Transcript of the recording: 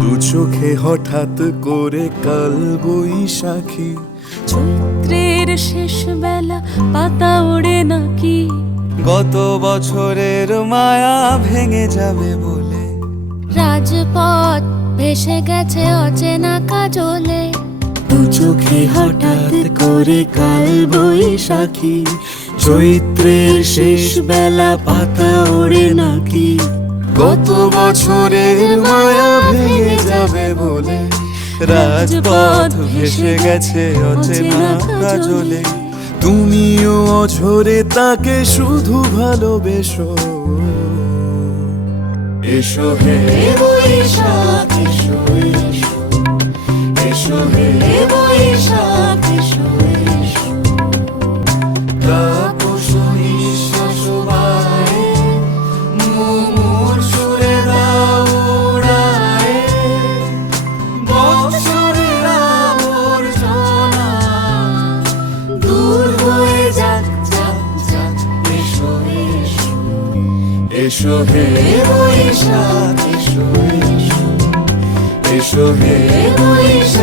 দু চোখে হঠাৎ করে কাল বৈশাখী, চৈত্রের শেষ বেলা পাতা ওড়ে নাকি, গত বছরের মায়া ভেঙে যাবে বলে, রাজপথ ভেসে গেছে অচেনা কাজলে। দু চোখে হঠাৎ করে কাল বৈশাখী, চৈত্রের শেষ বেলা পাতা ওড়ে নাকি, গত বছরের মায়া ভেঙে যাবে বলে, রাজপথ ভেসে গেছে অচেনা কাজলে। তুমিও অঝরে তাকে শুধু ভালোবেসো, এসো হে বৈশাখ এসো এসো, এসো হে বৈশাখ এসো এসো। তাপস নিঃশ্বাস বায়ে, মুমুর সুরে দাও উড়ায়ে, বৎসরের আবর্জনা দূর হয়ে যাক যাক যাক। এসো এসো, এসো হে বৈশাখ এসো এসো, এসো হে বৈশাখ।